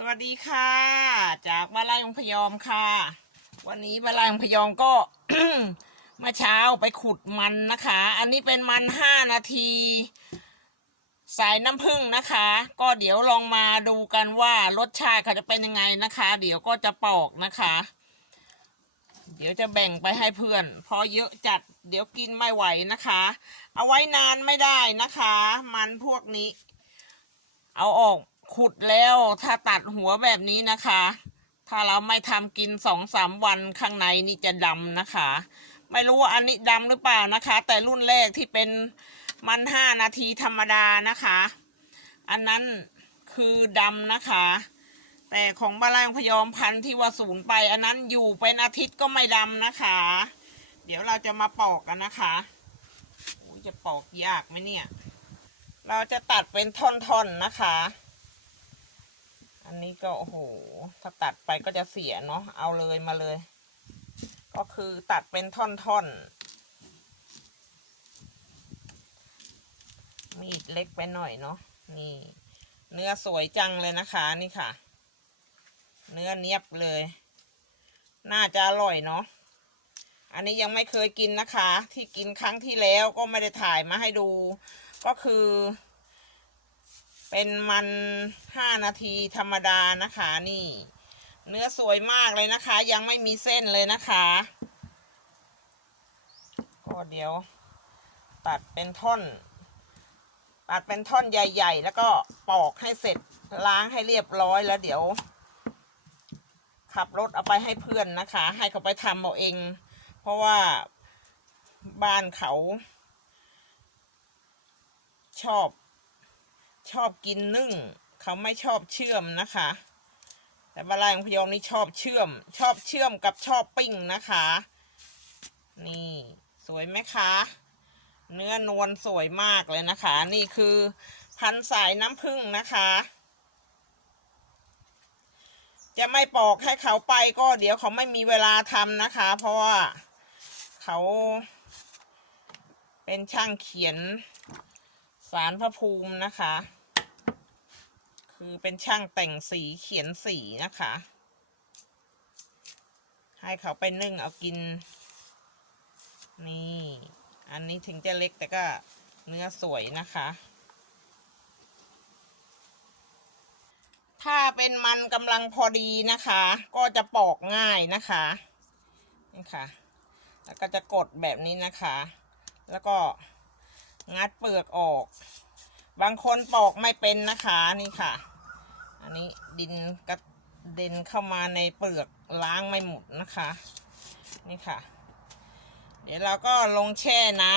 สวัสดีค่ะ จากบ้านไร่องพยอมค่ะ วันนี้บ้านไร่องพยอมก็เมื่อเช้าไปขุดมันนะคะ อันนี้เป็นมันห้านาที สายน้ำผึ้งนะคะ ก็เดี๋ยวลองมาดูกันว่ารสชาติเขาจะเป็นยังไงนะคะ เดี๋ยวก็จะปอกนะคะ เดี๋ยวจะแบ่งไปให้เพื่อน พอเยอะจัดเดี๋ยวกินไม่ไหวนะคะ เอาไว้นานไม่ได้นะคะ มันพวกนี้ เอาออก ขุดแล้วถ้าตัดหัวแบบนี้นะคะ ถ้าเราไม่ทำกินสองสามวันข้างในนี่จะดำนะคะ ไม่รู้ว่าอันนี้ดำหรือเปล่านะคะ แต่รุ่นแรกที่เป็นมันห้านาทีธรรมดานะคะ อันนั้นคือดำนะคะ แต่ของบาลางพยอมพันธุ์ที่ว่าศูนย์ไป อันนั้นอยู่เป็นอาทิตย์ก็ไม่ดำนะคะ เดี๋ยวเราจะมาปอกกันนะคะโอ้จะปอกยากไหมเนี่ย เราจะตัดเป็นท่อนๆนนะคะ อันนี้ก็โอ้โหถ้าตัดไปก็จะเสียเนาะเอาเลยมาเลย ก็คือตัดเป็นท่อนๆ มีดเล็กไปหน่อยเนาะนี่ เนื้อสวยจังเลยนะคะนี่ค่ะ เนื้อเนียบเลย น่าจะอร่อยเนาะอันนี้ยังไม่เคยกินนะคะ ที่กินครั้งที่แล้วก็ไม่ได้ถ่ายมาให้ดู ก็คือ เป็นมันห้านาทีธรรมดานะคะนี่ เนื้อสวยมากเลยนะคะ ยังไม่มีเส้นเลยนะคะก็เดี๋ยว ตัดเป็นท่อน ตัดเป็นท่อนใหญ่ ๆ แล้วก็ปอกให้เสร็จล้างให้เรียบร้อยแล้วเดี๋ยว ขับรถเอาไปให้เพื่อนนะคะ ให้เขาไปทำเอาเอง เพราะว่าบ้านเขา ชอบ ชอบกินนึ่ง เขาไม่ชอบเชื่อมนะคะ แต่บาลายของพยองนี่ชอบเชื่อม ชอบเชื่อมกับชอบปิ้งนะคะ นี่สวยไหมคะ เนื้อนวลสวยมากเลยนะคะ นี่คือพันสายน้ำผึ้งนะคะ จะไม่ปอกให้เขาไปก็เดี๋ยวเขาไม่มีเวลาทำนะคะ เพราะว่าเขาเป็นช่างเขียนสารพระภูมินะคะ คือเป็นช่างแต่งสีเขียนสีนะคะ ให้เขาไปนึ่งเอากิน นี่ อันนี้ถึงจะเล็กแต่ก็เนื้อสวยนะคะ ถ้าเป็นมันกำลังพอดีนะคะ ก็จะปอกง่ายนะคะ นี่ค่ะ แล้วก็จะกดแบบนี้นะคะ แล้วก็งัดเปลือกออก บางคนปอกไม่เป็นนะคะนี่ค่ะ อันนี้ดินกระเด็นเข้ามาในเปลือกล้างไม่หมดนะคะ นี่ค่ะ เดี๋ยวเราก็ลงแช่น้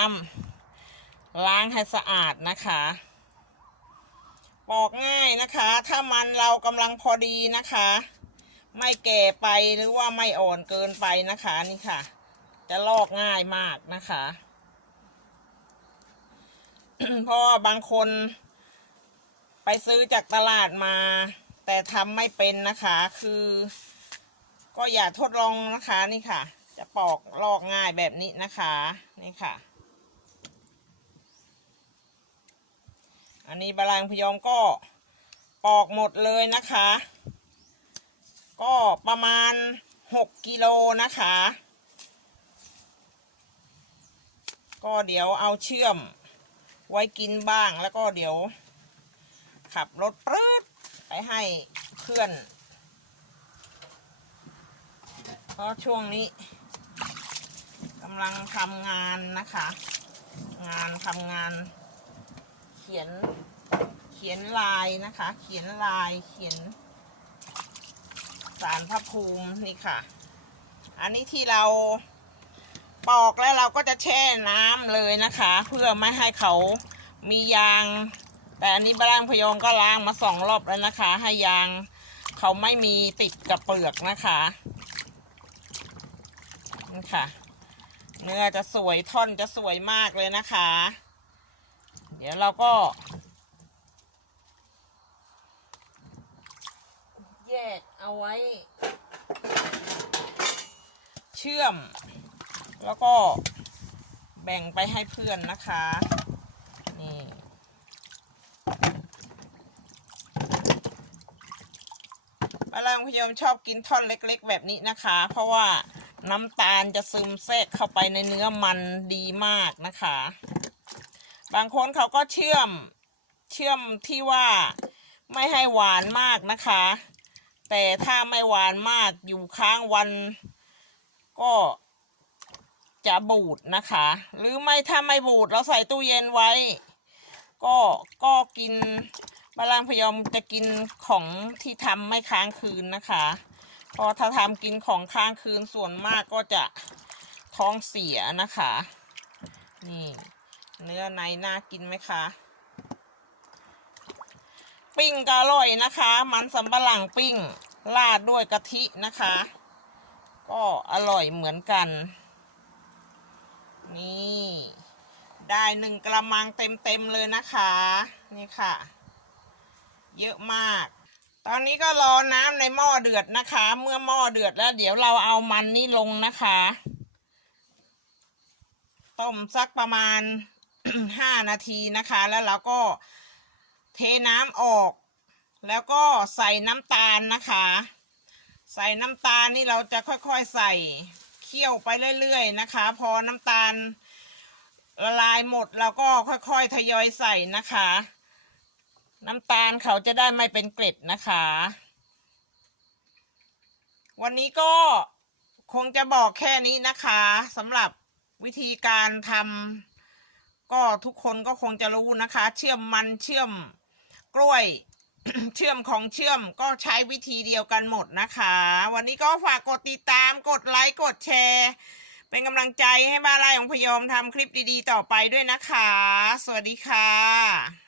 ำล้างให้สะอาดนะคะ ปอกง่ายนะคะ ถ้ามันเรากำลังพอดีนะคะ ไม่แก่ไปหรือว่าไม่อ่อนเกินไปนะคะนี่ค่ะ จะลอกง่ายมากนะคะ เพราะว่าบางคน ไปซื้อจากตลาดมา แต่ทำไม่เป็นนะคะ คือ ก็อย่าทดลองนะคะนี่ค่ะ จะปอกลอกง่ายแบบนี้นะคะ นี่ค่ะ อันนี้บาลางพยอมก็ปอกหมดเลยนะคะ ก็ประมาณหกกิโลนะคะ ก็เดี๋ยวเอาเชื่อม ไว้กินบ้างแล้วก็เดี๋ยว ขับรถปรื๊ดไปให้เพื่อน เพราะช่วงนี้กำลังทำงานนะคะ งานทำงาน เขียนเขียนลายนะคะ เขียนลายเขียนสารพระภูมินี่ค่ะ อันนี้ที่เรา ปอกแล้วเราก็จะแช่น้ำเลยนะคะ เพื่อไม่ให้เขามียาง แต่อันนี้บ้างพยองก็ล้างมาสองรอบแล้วนะคะ ให้ยางเขาไม่มีติดกับเปลือกนะคะนี่ค่ะ เนื้อจะสวยท่อนจะสวยมากเลยนะคะ เดี๋ยวเราก็แยกเอาไว้ เชื่อม แล้วก็แบ่งไปให้เพื่อนนะคะ นี่ ปลาลายองพยมชอบกินท่อนเล็กๆ แบบนี้นะคะ เพราะว่าน้ำตาลจะซึมแทรกเข้าไปในเนื้อมันดีมากนะคะ บางคนเขาก็เชื่อมเชื่อมที่ว่าไม่ให้หวานมากนะคะ แต่ถ้าไม่หวานมากอยู่ค้างวันก็ จะบูดนะคะ หรือไม่ถ้าไม่บูดเราใส่ตู้เย็นไว้ ก็ก็กินบาลางพยอมจะกินของที่ทำไม่ค้างคืนนะคะ พอถ้าทำกินของค้างคืนส่วนมากก็จะท้องเสียนะคะ นี่ เนื้อในน่ากินไหมคะปิ้งก็อร่อยนะคะ มันสำปะหลังปิ้งราดด้วยกะทินะคะ ก็อร่อยเหมือนกัน นี่ ได้หนึ่งกระมังเต็มๆเลยนะคะ นี่ค่ะ เยอะมาก ตอนนี้ก็รอน้ำในหม้อเดือดนะคะ เมื่อหม้อเดือดแล้ว เดี๋ยวเราเอามันนี่ลงนะคะ ต้มสักประมาณห้านาทีนะคะ แล้วเราก็เทน้ำออก แล้วก็ใส่น้ำตาลนะคะ ใส่น้ำตาลนี่เราจะค่อยๆใส่ เคี่ยวไปเรื่อยๆนะคะ พอน้ำตาลละลายหมดเราก็ค่อยๆทยอยใส่นะคะ น้ำตาลเขาจะได้ไม่เป็นเกล็ดนะคะ วันนี้ก็คงจะบอกแค่นี้นะคะสำหรับวิธีการทำก็ทุกคนก็คงจะรู้นะคะ เชื่อมมันเชื่อมกล้วย เชื่อมของเชื่อมก็ใช้วิธีเดียวกันหมดนะคะ วันนี้ก็ฝากกดติดตามกดไลค์กดแชร์ เป็นกำลังใจให้บ้านไร่ของพยอมทำคลิปดีๆ ต่อไปด้วยนะคะ สวัสดีค่ะ